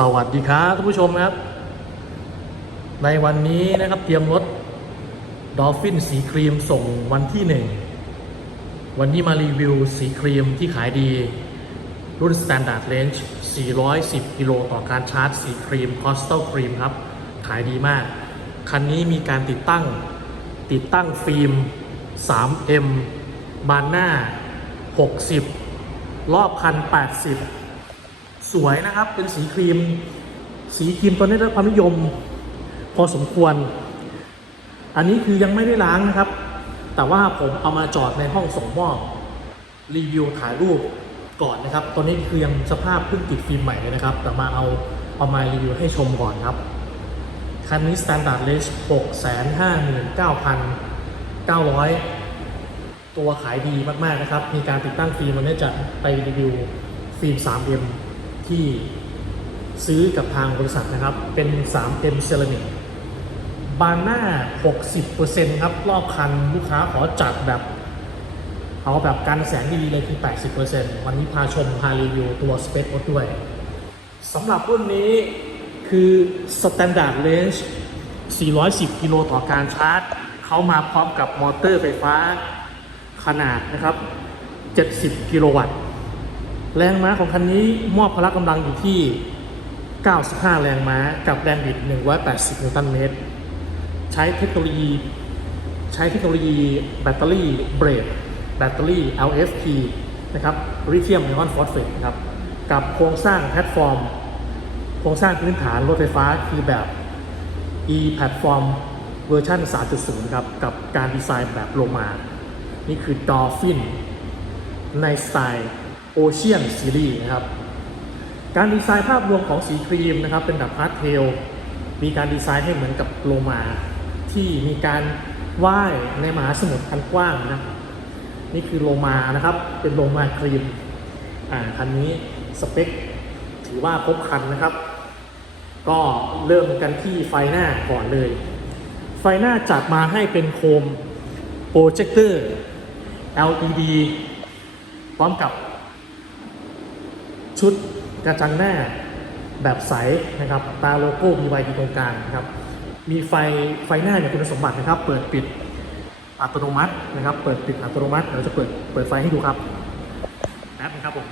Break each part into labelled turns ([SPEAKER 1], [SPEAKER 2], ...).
[SPEAKER 1] สวัสดีครับท่านผู้ชมครับ ในวันนี้นะครับเตรียมรถดอฟฟินสีครีมส่งวันที่หนึ่งวันนี้มารีวิวสีครีมที่ขายดี รุ่น Standard Range 410 กิโลต่อการชาร์จสีครีม Coastal Cream ครับ ขายดีมาก คันนี้มีการติดตั้งติดตั้งฟิล์ม 3M บานหน้า 60 รอบคัน 80 สวยนะครับ เป็นสีครีม สีครีมตัวนี้ได้ความนิยม พอสมควร อันนี้คือยังไม่ได้ล้างนะครับ แต่ว่าผมเอามาจอดในห้องส่งมอบรีวิวถ่ายรูปก่อนนะครับตัวนี้คือยังสภาพเพิ่งติดฟิล์มใหม่เลยนะครับ แต่มาเอาเอามารีวิวให้ชมก่อนครับคันนี้ Standard Range 659,900 ตัวขายดีมาก ๆ นะครับ มีการติดตั้งฟิล์มวันนี้จะไปรีวิวฟิล์ม 3M ที่ซื้อกับทางบริษัทนะครับ เป็น 3M Ceramic บานหน้า 60%ครับ รอบคันลูกค้าขอจัดแบบเอาแบบการแสงดีๆเลยคือ 80%วันนี้พาชม พารีวิวตัว Space o ด้วยสำหรับรุ่นนี้คือ Standard Range 410 กิโลต่อการชาร์จ เขามาพร้อมกับมอเตอร์ไฟฟ้าขนาดนะครับ 70 กิโลวัตต์ แรงม้าของคันนี้มอบพละกำลังอยู่ที่ 95 แรงม้ากับแรงบิด 180 นิวตันเมตร ใช้เทคโนโลยี ใช้เทคโนโลยีแบตเตอรี่เบรดแบตเตอรี่ LFP นะครับลิเธียมไอออนฟอสเฟตนะครับ กับโครงสร้างแพลตฟอร์ม โครงสร้างพื้นฐานรถไฟฟ้าคือแบบ e platform เวอร์ชัน3.0 ครับ กับการดีไซน์แบบโลมา นี่คือ Dolphin ในสไตล์ Ocean Series นะครับ การดีไซน์ภาพรวมของสีครีมนะครับ เป็นแบบอาร์ตเทล มีการดีไซน์ให้เหมือนกับโลมาที่มีการว่ายในมหาสมุทรอันกว้างนะ นี่คือโลมานะครับ เป็นโลมาครีม อ่า คันนี้สเปคถือว่าครบคันนะครับ ก็เริ่มกันที่ไฟหน้าก่อนเลย ไฟหน้าจัดมาให้เป็นโคมโปรเจคเตอร์ LED พร้อมกับ ชุดกระจังหน้าแบบใสนะครับ ตาโลโก้ BYD ตรงกลางนะครับ มีไฟไฟหน้าเนี่ยคุณสมบัตินะครับ เปิดปิดอัตโนมัตินะครับ เปิดปิดอัตโนมัติเดี๋ยวจะเปิดเปิดไฟให้ดูครับแป๊บนะครับผม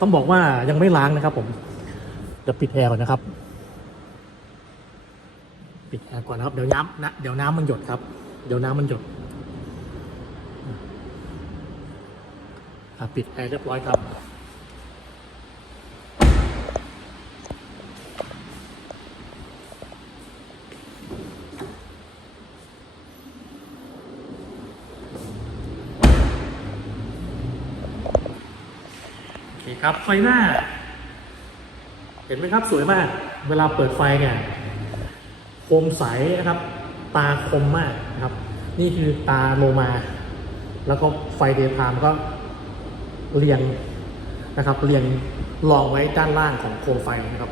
[SPEAKER 1] ต้องบอกว่ายังไม่ล้างนะครับผมเดี๋ยวปิดแอร์ก่อนนะครับ ปิดแอร์ก่อนนะครับ เดี๋ยวน้ำนะ เดี๋ยวน้ำมันหยดครับ เดี๋ยวน้ำมันหยดอะ ปิดแอร์เรียบร้อยครับโอเคครับไฟหน้า เห็นไหมครับสวยมาก เวลาเปิดไฟเนี่ยคมใสนะครับ ตาคมมากนะครับ นี่คือตาโลมา แล้วก็ไฟเดย์ไทม์ก็ เรียงนะครับเรียงรองไว้ด้านล่างของโคมไฟนะครับ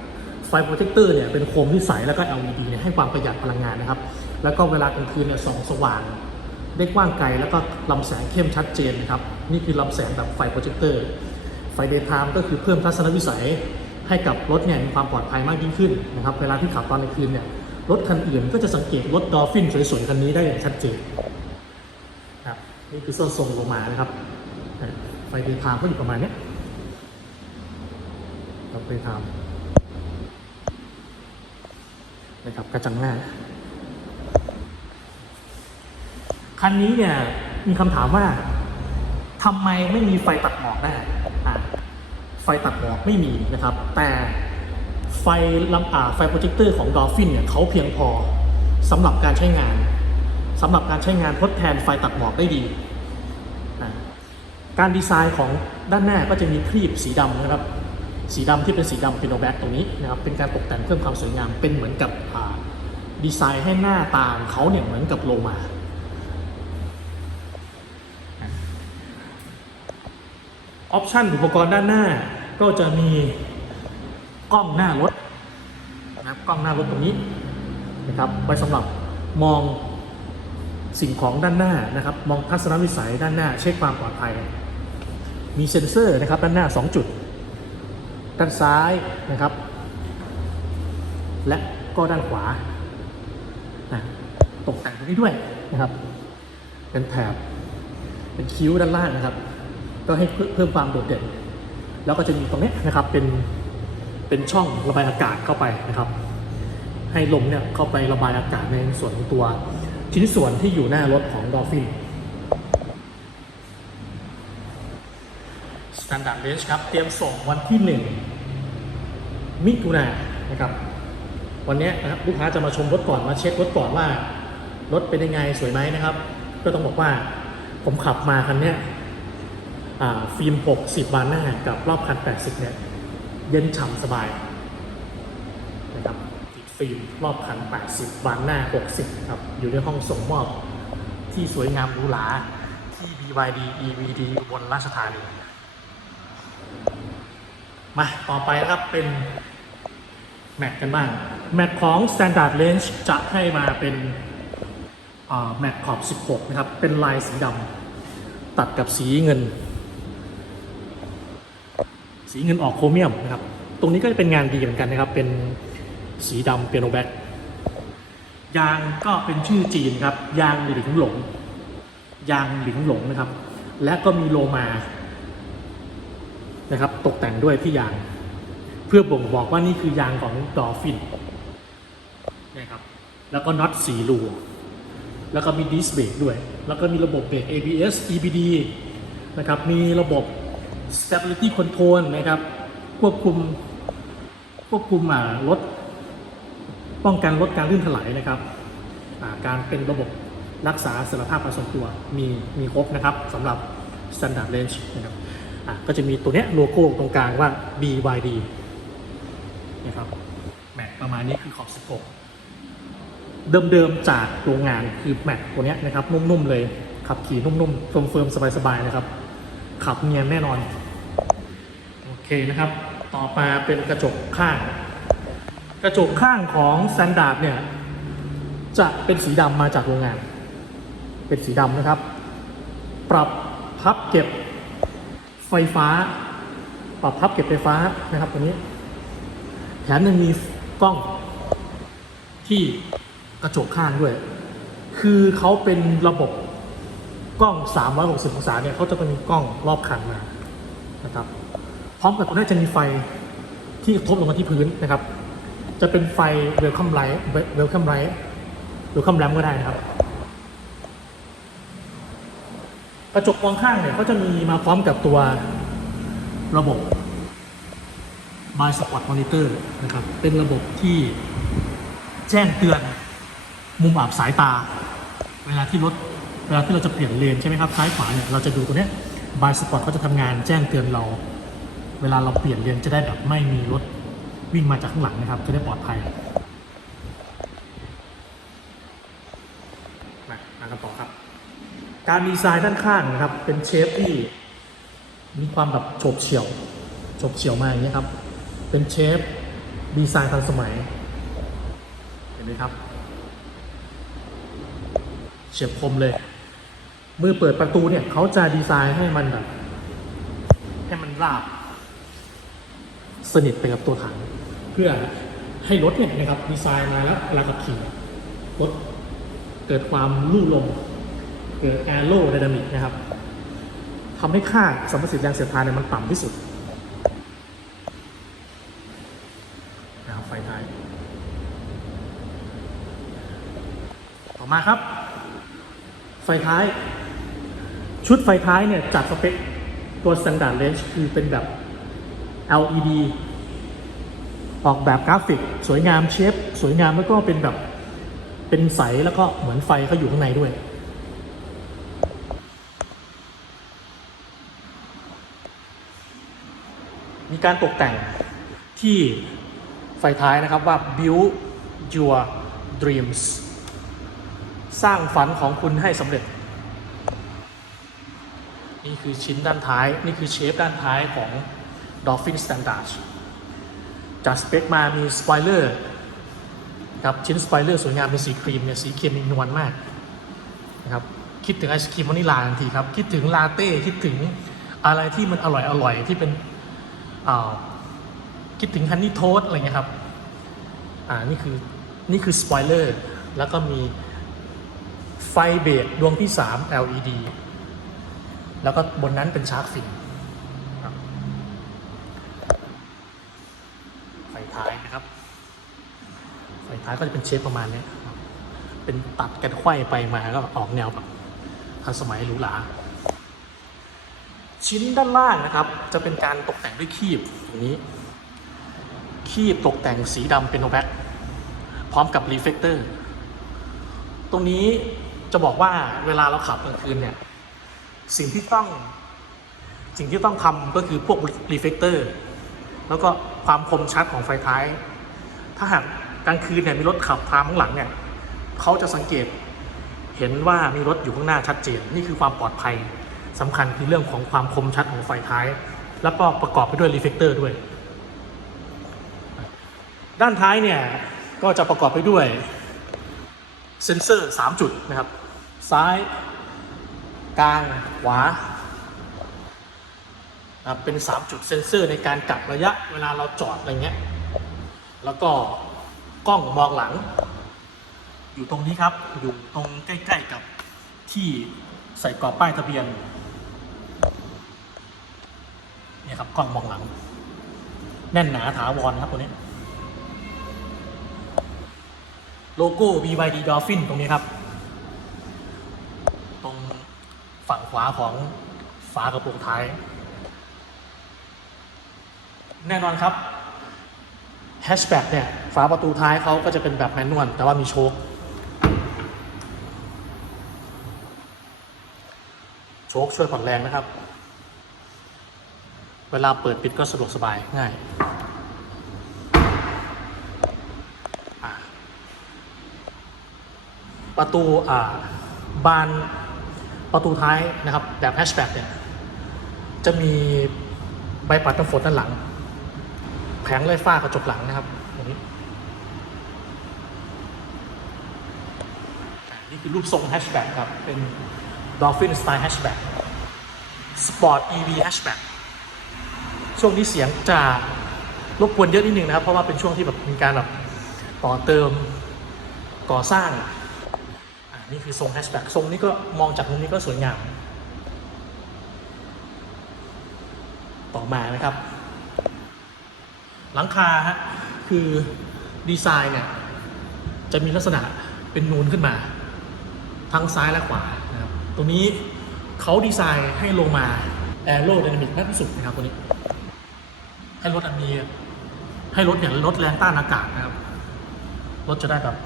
[SPEAKER 1] ไฟโปรเจคเตอร์เนี่ยเป็นโคมที่ใสแล้วก็ LED เนี่ยให้ความประหยัดพลังงานนะครับ แล้วก็เวลากลางคืนเนี่ยส่องสว่างได้กว้างไกลแล้วก็ลำแสงเข้มชัดเจนนะครับ นี่คือลำแสงแบบไฟโปรเจคเตอร์ ไฟเดย์ไทม์ก็คือเพิ่มทัศนวิสัยให้กับรถเนี่ยมีความปลอดภัยมากยิ่งขึ้นนะครับ เวลาที่ขับตอนกลางคืนเนี่ยรถคันอื่นก็จะสังเกตรถดอฟฟินสวยๆคันนี้ได้อย่างชัดเจนครับนี่คือโซ่ทรงลงมานะครับ ไฟเดย์ไทม์ก็อยู่ประมาณนี้เราไปทำนะครับกระจังหน้า คันนี้เนี่ยมีคำถามว่าทำไมไม่มีไฟตัดหมอกได้ไฟตัดหมอกไม่มีนะครับ แต่ไฟลำอ่าไฟโปรเจคเตอร์ของ Dolphin เนี่ยเขาเพียงพอสำหรับการใช้งานสำหรับการใช้งานทดแทนไฟตัดหมอกได้ดี การดีไซน์ของด้านหน้าก็จะมีครีบสีดำนะครับ สีดำที่เป็นสีดำเป็นโนแบ็กตรงนี้นะครับ เป็นการตกแต่งเพิ่มความสวยงาม เป็นเหมือนกับดีไซน์ให้หน้าตาของเขาเนี่ยเหมือนกับโลมาออปชันอุปกรณ์ด้านหน้าก็จะมีกล้องหน้ารถนะครับกล้องหน้ารถตรงนี้นะครับไว้สำหรับมองสิ่งของด้านหน้านะครับ มองทัศนวิสัยด้านหน้าเช็คความปลอดภัย มีเซ็นเซอร์นะครับด้านหน้า 2 จุด ด้านซ้ายนะครับ และก็ด้านขวาตกแต่งตรงนี้ด้วยนะครับ เป็นแถบ เป็นคิ้วด้านล่างนะครับ ก็ให้เพิ่มความโดดเด่น แล้วก็จะมีตรงนี้นะครับเป็นเป็นช่องระบายอากาศเข้าไปนะครับ ให้ลมเนี่ยเข้าไประบายอากาศในส่วนของตัวชิ้นส่วนที่อยู่หน้ารถของดอฟฟิน Standard Range ครับ เตรียมส่งวันที่ 1 มิถุนายนนะครับ วันนี้นะครับลูกค้าจะมาชมรถก่อนมาเช็ครถก่อนว่า รถเป็นยังไงสวยไหมนะครับ ก็ต้องบอกว่าผมขับมาคันนี้ฟิล์ม 60 บานหน้ากับรอบคัน 80 เนี่ย เย็นฉ่ำสบายนะครับติดฟิล์มรอบคัน 80 บานหน้า 60 ครับ อยู่ในห้องส่งมอบที่สวยงามหรูหราที่ BYD EVD บนราชธานี มาต่อไปนะครับเป็นแม็กกันบ้าง แม็กของ Standard Range จะให้มาเป็นแม็กขอบ 16 นะครับ เป็นลายสีดำตัดกับสีเงิน สีเงินออกโครเมียมนะครับ ตรงนี้ก็จะเป็นงานดีเหมือนกันนะครับ เป็นสีดำเปียโนแบ็กยางก็เป็นชื่อจีนครับ ยางหลิงหลง ยางหลิงหลงนะครับ และก็มีโลมา นะครับ ตกแต่งด้วยที่ยาง เพื่อบ่งบอกว่านี่คือยางของดอฟฟินนะครับ แล้วก็น็อตสีรูแล้วก็มีดิสเบรกด้วย แล้วก็มีระบบเบรก ABS EBD นะครับ มีระบบ stability control นะครับ ควบคุม ควบคุมรถ ป้องกันลดการลื่นถลายนะครับ การเป็นระบบรักษาสมรรภาพการทรงตัว มี มีครบนะครับสำหรับ standard range นะครับ ก็จะมีตัวเนี้ยโลโก้ตรงกลางว่า BYD นะครับแม็กประมาณนี้คือขอบ16เดิมๆจากโรงงานคือแม็กตัวเนี้ยนะครับนุ่มๆเลย ขับขี่นุ่มๆเฟิร์มๆสบายๆนะครับ ขับเนียนแน่นอน โอเคนะครับ ต่อมาเป็นกระจกข้าง กระจกข้างของ s ซนดา r d เนี่ย จะเป็นสีดำมาจากโรงงาน เป็นสีดำนะครับ ปรับพับเก็บ ไฟฟ้า ปรับพับเก็บไฟฟ้านะครับตัวนี้แถมยังมีกล้องที่กระจกข้างด้วย คือเขาเป็นระบบกล้อง 360 องศาเนี่ยเขาจะมีกล้องรอบคันมานะครับพร้อมกับตัวนี้จะมีไฟที่ทบลงมาที่พื้นนะครับ จะเป็นไฟ welcome light welcome light welcome lamp ก็ได้นะครับ กระจกมองข้างเนี่ยเขาจะมีมาพร้อมกับตัวระบบ by spot monitor นะครับ เป็นระบบที่แจ้งเตือนมุมอับสายตา เวลาที่รถเวลาที่เราจะเปลี่ยนเลนใช่ไหมครับซ้ายขวาเนี่ยเราจะดูตัวเนี้ย by spot เขาจะทำงานแจ้งเตือนเรา เวลาเราเปลี่ยนเลนจะได้แบบไม่มีรถวิ่งมาจากข้างหลังนะครับ จะได้ปลอดภัยมามากันต่อครับ การดีไซน์ด้านข้างนะครับ เป็นเชฟที่มีความแบบโฉบเฉี่ยวโฉบเฉี่ยวมาอย่างนี้ยครับ เป็นเชฟดีไซน์ทันสมัย เห็นไหมครับเฉียบคมเลย มือเปิดประตูเนี่ยเขาจะดีไซน์ให้มันแบบให้มันราบ สนิทไปกับตัวถัง เพื่อให้รถเนี่ยนะครับดีไซน์มาแล้วเวลาขับขี่รถเกิดความลู่ลม เกิดแอโรไดนามิกนะครับทำให้ค่าสัมประสิทธิ์แรงเสียดทานเนี่ยมันต่ำที่สุดนะครับไฟท้าย ต่อมาครับ ไฟท้าย ชุดไฟท้ายเนี่ยจัดสเปคตัว Standard Range คือเป็นแบบ LED ออกแบบกราฟิก สวยงามเชฟสวยงามแล้วก็เป็นแบบเป็นใสแล้วก็เหมือนไฟเขาอยู่ข้างในด้วย การตกแต่งที่ไฟท้ายนะครับว่า build your dreams สร้างฝันของคุณให้สำเร็จ นี่คือชิ้นด้านท้าย นี่คือเชฟด้านท้ายของ Dolphin Standard จัดสเปคมามีสปอยเลอร์ครับชิ้นสปอยเลอร์สวยงามเป็นสีครีมเนี่ยสีเค็มนวลมากนะครับคิดถึงไอศครีมวานิลาทันทีครับ คิดถึงลาเต้ คิดถึงอะไรที่มันอร่อยอร่อยที่เป็น คิดถึงฮันนี่โทสอะไรเงี้ยครับ อ่า นี่คือ นี่คือสปอยเลอร์ แล้วก็มีไฟเบรกดวงที่ 3 LED แล้วก็บนนั้นเป็นชาร์กฟินไฟท้ายนะครับ ไฟท้ายก็จะเป็นเชฟประมาณนี้ เป็นตัดกันไขว้ไปมาก็ออกแนวแบบทันสมัยหรูหรา ชิ้นด้านล่างนะครับ จะเป็นการตกแต่งด้วยคีบอย่างนี้ คีบตกแต่งสีดำเป็นโนแบ็กพร้อมกับรีเฟกเตอร์ตรงนี้จะบอกว่าเวลาเราขับกลางคืนเนี่ยสิ่งที่ต้องสิ่งที่ต้องทำก็คือพวกรีเฟกเตอร์แล้วก็ความคมชัดของไฟท้าย ถ้าหากกลางคืนเนี่ยมีรถขับตามข้างหลังเนี่ยเขาจะสังเกตเห็นว่ามีรถอยู่ข้างหน้าชัดเจน นี่คือความปลอดภัย สำคัญคือเรื่องของความคมชัดของไฟท้าย แล้วก็ประกอบไปด้วยรีเฟกเตอร์ด้วย ด้านท้ายเนี่ย ก็จะประกอบไปด้วยเซนเซอร์ 3 จุดนะครับ ซ้าย กลาง ขวาเป็น 3 จุดเซนเซอร์ในการกักระยะเวลาเราจอดอะไรเงี้ย แล้วก็กล้องมองหลัง อยู่ตรงนี้ครับ อยู่ตรงใกล้ ๆกับที่ใส่กรอบป้ายทะเบียน เนี่ยครับกล้องมองหลัง แน่นหนาถาวรครับตัวนี้ โลโก้ BYD Dolphin ตรงนี้ครับ ตรงฝั่งขวาของฝากระโปรงท้าย แน่นอนครับแฮชแบ็กเนี่ย ฝาประตูท้ายเขาก็จะเป็นแบบแมนนวลแต่ว่ามีโชคโชคช่วยผ่อนแรงนะครับ เวลาเปิดปิดก็สะดวกสบายง่ายประตูบานประตูท้ายนะครับแบบแฮชแบ็กเนี่ยจะมีใบปัดน้ำฝนด้านหลัง แผงไล่ฟ้ากระจกหลังนะครับตรงนี้นี่คือรูปทรงแฮชแบ็กครับ เป็น Dolphin Style Hatchback Sport EV Hatchback ช่ว ช่วงนี้เสียงจะรบกวนเยอะนิดนึงนะครับ เพราะว่าเป็นช่วงที่แบบมีการแบบต่อเติมก่อสร้างนี่คือทรงแฮชแบ็กทรงนี้ก็มองจากมุมนี้ก็สวยงาม ต่อมานะครับ หลังคาฮะคือดีไซน์เนี่ยจะมีลักษณะเป็นนูนขึ้นมา ทั้งซ้ายและขวานะครับตรงนี้เขาดีไซน์ให้ลงมาแอโร d y นามิกมากที่สุดนะครับตัวนี้ ให้รถอันนี้ให้รถเนี่ยลดแรงต้านอากาศนะครับ รถจะได้แบบ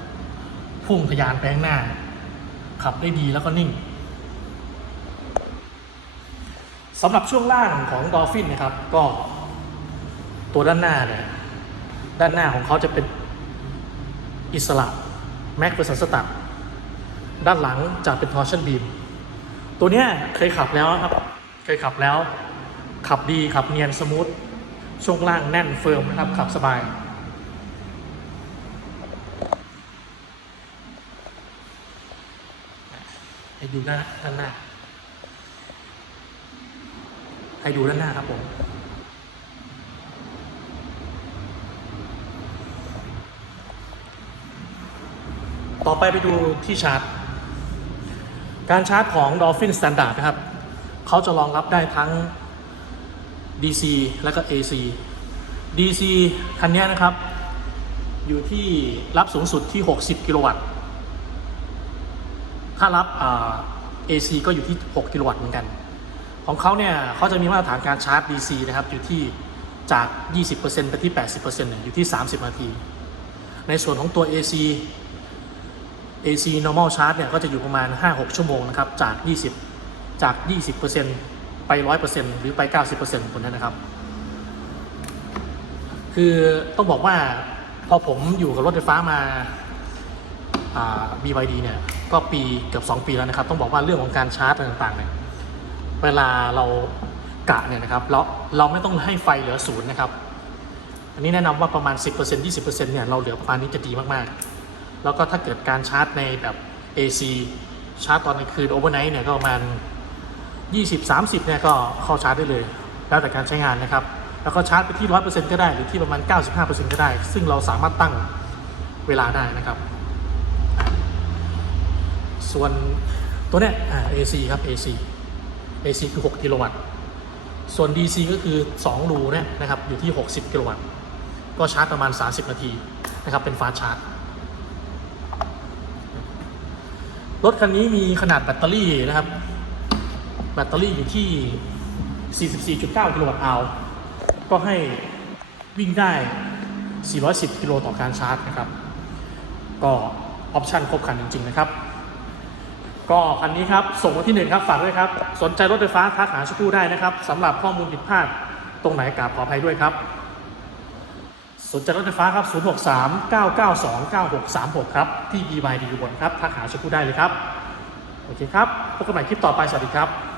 [SPEAKER 1] พุ่งทะยานไปข้างหน้า ขับได้ดีแล้วก็นิ่งสำหรับช่วงล่างของดอลฟินนะครับ ก็ตัวด้านหน้าเนี่ยด้านหน้าของเขาจะเป็นอิสระแม็กเ e อร์สันสตัดด้านหลังจะเป็นทอร์ชันบีมตัวเนี้ยเคยขับแล้วครับ เคยขับแล้ว ขับดีขับเนียนสมูท ช่วงล่างแน่นเฟิร์มนะครับขับสบายให้ดูด้านด้านหน้าให้ดูด้านหน้าครับผมต่อไปไปดูที่ชาร์จ การชาร์จของ Dolphin Standard นะครับ เขาจะรองรับได้ทั้ง DC และก็ AC DC คันนี้นะครับ อยู่ที่รับสูงสุดที่ 60 กิโลวัตต์ ถ้ารับอ่า AC ก็อยู่ที่ 6 กิโลวัตต์เหมือนกัน ของเขาเนี่ยเขาจะมีมาตรฐานการชาร์จ DC นะครับ อยู่ที่จาก 20%ไปที่ 80%เนี่ยอยู่ที่ 30 นาที ในส่วนของตัว AC AC normal charge เนี่ยก็จะอยู่ประมาณ 5-6 ชั่วโมงนะครับ จาก 20 จาก 20% ไป 100%หรือไป 90%คนนั้นนะครับ คือต้องบอกว่าพอผมอยู่กับรถไฟฟ้ามาอ่า BYD เนี่ยก็ปีเกือบ2 ปีแล้วนะครับ ต้องบอกว่าเรื่องของการชาร์จต่างๆเนี่ยเวลาเรากะเนี่ยนะครับเราเราไม่ต้องให้ไฟเหลือศูนย์นะครับอันนี้แนะนำว่าประมาณ 10% 20%เนี่ยเราเหลือประมาณนี้จะดีมากๆ แล้วก็ถ้าเกิดการชาร์จในแบบ AC ชาร์จตอนกลางคืนโอเวอร์ไนท์เนี่ยก็ประมาณ 20 30เนี่ยก็เข้าชาร์จได้เลย แล้วแต่การใช้งานนะครับ แล้วก็ชาร์จไปที่ 100%ก็ได้หรือที่ประมาณ 95%ก็ได้ ซึ่งเราสามารถตั้งเวลาได้นะครับ ส่วนตัวเนี้ยอ AC ครับ AC AC คือ 6 กิโลวัตต์ ส่วน DC ก็คือ 2 รูเนี่ยนะครับ อยู่ที่ 60 กิโลวัตต์ ก็ชาร์จประมาณ 30 นาทีนะครับ เป็นฟาชาร์จ รถคันนี้มีขนาดแบตเตอรี่นะครับ แบตเตอรี่อยู่ที่ 44.9 กิโลวัตต์อาวก็ให้วิ่งได้ 410 กิโลต่อการชาร์จนะครับ ก็ออปชันครบครันจริง ๆ นะครับ ก็คันนี้ครับ ส่งวันที่หนึ่งครับ ฝากด้วยครับ สนใจรถไฟฟ้าทักหาชกูได้นะครับสำหรับข้อมูลผิดพลาดตรงไหนกราบขออภัยด้วยครับ สนใจรถไฟฟ้าครับ 063 992 9636 ครับ ที่ BYD อุบลครับทักหาชกูได้เลยครับ โอเคครับ พบกันใหม่คลิปต่อไป สวัสดีครับ「